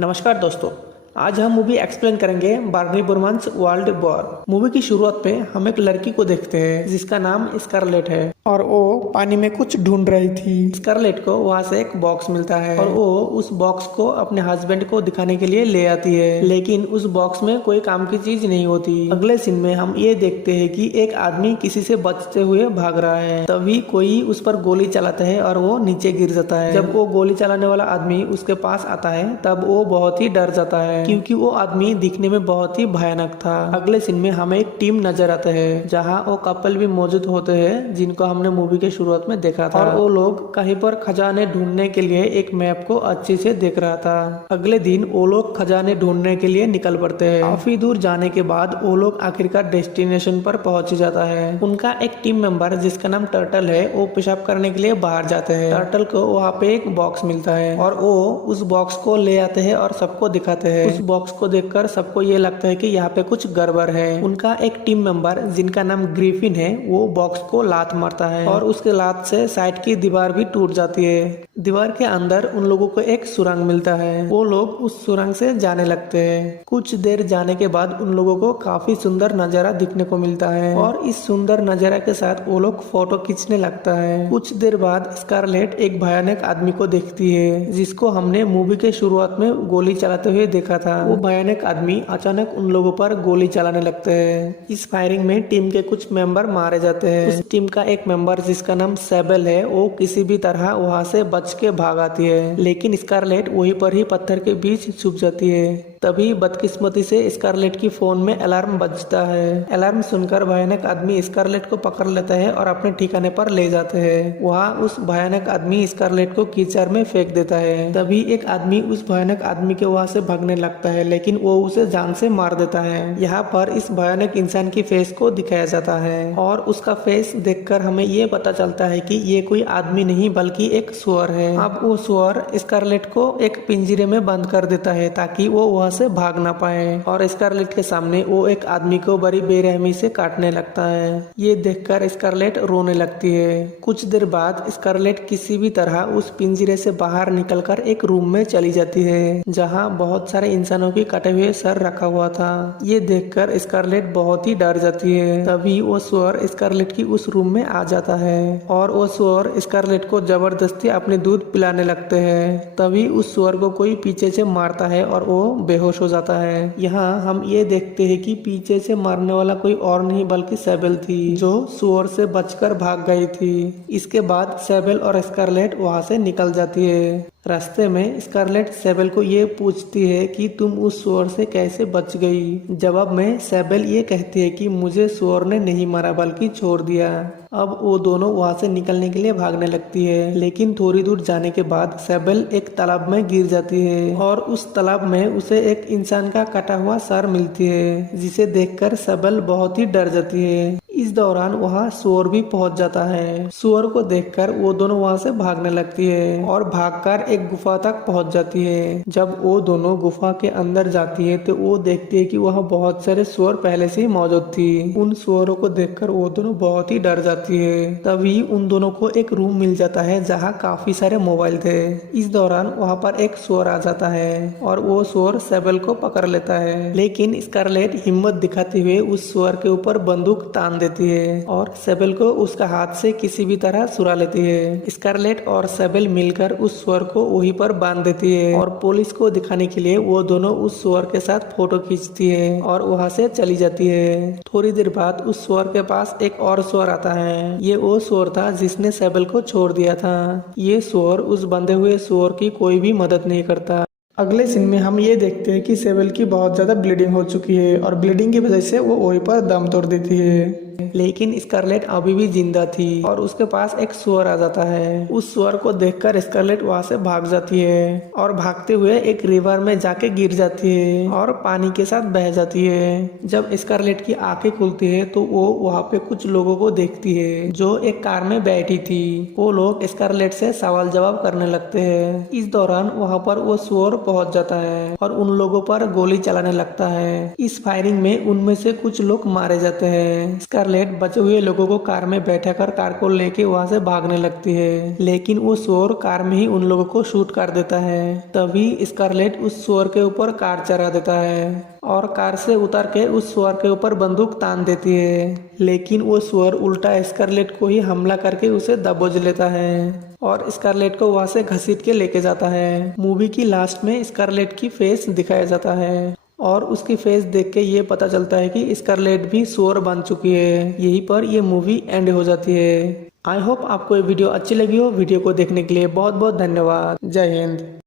नमस्कार दोस्तों। आज हम मूवी एक्सप्लेन करेंगे बार्नी बुरमन्स वर्ल्ड वॉर। मूवी की शुरुआत पे हम एक लड़की को देखते हैं जिसका नाम स्कारलेट है और वो पानी में कुछ ढूंढ रही थी। स्कारलेट को वहाँ से एक बॉक्स मिलता है और वो उस बॉक्स को अपने हस्बैंड को दिखाने के लिए ले आती है, लेकिन उस बॉक्स में कोई काम की चीज नहीं होती। अगले सीन में हम ये देखते हैं कि एक आदमी किसी से बचते हुए भाग रहा है, तभी कोई उस पर गोली चलाता है और वो नीचे गिर जाता है। जब वो गोली चलाने वाला आदमी उसके पास आता है तब वो बहुत ही डर जाता है क्योंकि वो आदमी दिखने में बहुत ही भयानक था। अगले सीन में हमें एक टीम नजर आता है जहाँ वो कपल भी मौजूद होते हैं जिनको हमने मूवी के शुरुआत में देखा था, और वो लोग कहीं पर खजाने ढूंढने के लिए एक मैप को अच्छे से देख रहा था। अगले दिन वो लोग खजाने ढूंढने के लिए निकल पड़ते हैं। काफी दूर जाने के बाद वो लोग आखिरकार डेस्टिनेशन पर पहुंच जाता है। उनका एक टीम मेंबर जिसका नाम टर्टल है वो पेशाब करने के लिए बाहर जाते हैं। टर्टल को वहाँ पे एक बॉक्स मिलता है और वो उस बॉक्स को ले आते हैं और सबको दिखाते हैं। उस बॉक्स को देखकर सबको ये लगता है कि यहाँ पे कुछ गड़बड़ है। उनका एक टीम मेंबर जिनका नाम ग्रिफिन है वो बॉक्स को लात मारता है और उसके लात से साइड की दीवार भी टूट जाती है। दीवार के अंदर उन लोगों को एक सुरंग मिलता है। वो लोग उस सुरंग से जाने लगते हैं। कुछ देर जाने के बाद उन लोगों को काफी सुंदर नजारा दिखने को मिलता है और इस सुंदर नजारा के साथ वो लोग फोटो खींचने लगता है। कुछ देर बाद स्कारलेट एक भयानक आदमी को देखती है जिसको हमने मूवी के शुरुआत में गोली चलाते हुए देखा था। वो भयानक आदमी अचानक उन लोगों पर गोली चलाने लगते हैं। इस फायरिंग में टीम के कुछ मेंबर मारे जाते हैं। उस टीम का एक मेंबर जिसका नाम सेबल है वो किसी भी तरह वहाँ से बच के भाग आती है, लेकिन स्कारलेट वहीं पर ही पत्थर के बीच छुप जाती है। तभी बदकिस्मती से स्कारलेट की फोन में अलार्म बजता है। अलार्म सुनकर भयानक आदमी स्कारलेट को पकड़ लेता है और अपने ठिकाने पर ले जाते हैं। वहाँ उस भयानक आदमी स्कारलेट को कीचड़ में फेंक देता है। तभी एक आदमी उस भयानक आदमी के वहाँ से भागने लगता है, लेकिन वो उसे जान से मार देता है। यहाँ पर इस भयानक इंसान की फेस को दिखाया जाता है और उसका फेस देखकर हमें ये पता चलता है कि ये कोई आदमी नहीं बल्कि एक सुअर है। अब वो सुअर स्कारलेट को एक पिंजरे में बंद कर देता है ताकि वो वहाँ से भाग ना पाए, और स्कारलेट के सामने वो एक आदमी को बड़ी बेरहमी से काटने लगता है। ये देखकर स्कारलेट रोने लगती है। कुछ देर बाद स्कारलेट किसी भी तरह उस पिंजरे से बाहर निकलकर एक रूम में चली जाती है जहाँ बहुत सारे इंसानों की कटे हुए सर रखा हुआ था। ये देखकर स्कारलेट बहुत ही डर जाती है। तभी वो सुअर स्कारलेट की उस रूम में आ जाता है और वो सुअर स्कारलेट को जबरदस्ती अपने दूध पिलाने लगते हैं। तभी उस सुअर को कोई पीछे से मारता है और वो बेहोश हो जाता है। यहाँ हम ये देखते हैं कि पीछे से मारने वाला कोई और नहीं बल्कि सेबल थी जो सुअर से बचकर भाग गई थी। इसके बाद सेबल और स्कारलेट वहाँ से निकल जाती है। रास्ते में स्कारलेट सेबल को ये पूछती है कि तुम उस सुअर से कैसे बच गई। जवाब में सेबल ये कहती है कि मुझे सुअर ने नहीं मारा बल्कि छोड़ दिया। अब वो दोनों वहाँ से निकलने के लिए भागने लगती है, लेकिन थोड़ी दूर जाने के बाद सेबल एक तालाब में गिर जाती है और उस तालाब में उसे एक इंसान का कटा हुआ सर मिलती है, जिसे देखकर सेबल बहुत ही डर जाती है। इस दौरान वहाँ सुअर भी पहुंच जाता है। सुअर को देखकर वो दोनों वहाँ से भागने लगती है और भागकर एक गुफा तक पहुंच जाती है। जब वो दोनों गुफा के अंदर जाती है तो वो देखती है कि वहाँ बहुत सारे सुअर पहले से ही मौजूद थी। उन सुअरों को देखकर वो दोनों बहुत ही डर जाती है। तभी उन दोनों को एक रूम मिल जाता है जहाँ काफी सारे मोबाइल थे। इस दौरान वहाँ पर एक सुअर आ जाता है और वो सुअर सेबल को पकड़ लेता है, लेकिन स्कारलेट हिम्मत दिखाते हुए उस सुअर के ऊपर बंदूक तान देती है और सेबल को उसका हाथ से किसी भी तरह सुरा लेती है। स्कारलेट और सेबल मिलकर उस सुअर को वहीं पर बांध देती है और पुलिस को दिखाने के लिए वो दोनों उस सुअर के साथ फोटो खींचती है और वहाँ से चली जाती है। थोड़ी देर बाद उस सुअर के पास एक और सुअर आता है। ये वो सुअर था जिसने सेबल को छोड़ दिया था। ये सुअर उस बंधे हुए सुअर की कोई भी मदद नहीं करता। अगले सीन में हम ये देखते हैं कि सेबल की बहुत ज्यादा ब्लीडिंग हो चुकी है और ब्लीडिंग की वजह से वो वहीं पर दम तोड़ देती है, लेकिन स्कारलेट अभी भी जिंदा थी और उसके पास एक सुअर आ जाता है। उस सुअर को देखकर स्कारलेट वहाँ से भाग जाती है और भागते हुए एक रिवर में जाके गिर जाती है और पानी के साथ बह जाती है। जब स्कारलेट की आंखें खुलती है तो वो वहाँ पे कुछ लोगों को देखती है जो एक कार में बैठी थी। वो लोग स्कारलेट से सवाल जवाब करने लगते हैं। इस दौरान वहाँ पर वो सुअर पहुंच जाता है और उन लोगों पर गोली चलाने लगता है। इस फायरिंग में उनमें से कुछ लोग मारे जाते हैं। स्कारलेट बचे हुए लोगों को कार में बैठाकर कार को लेके वहां से भागने लगती है, लेकिन वो शोर कार में ही उन लोगों को शूट कर देता है। तभी स्कारलेट उस शोर के ऊपर कार चढ़ा देता है और कार से उतर के उस सुअर के ऊपर बंदूक तान देती है, लेकिन वो सुअर उल्टा स्कारलेट को ही हमला करके उसे दबोच लेता है और स्कारलेट को वहां से घसीट के लेके जाता है। मूवी की लास्ट में स्कारलेट की फेस दिखाया जाता है और उसकी फेस देख के ये पता चलता है कि स्कारलेट भी सुअर बन चुकी है। यहीं पर ये मूवी एंड हो जाती है। आई होप आपको ये वीडियो अच्छी लगी हो। वीडियो को देखने के लिए बहुत बहुत धन्यवाद। जय हिंद।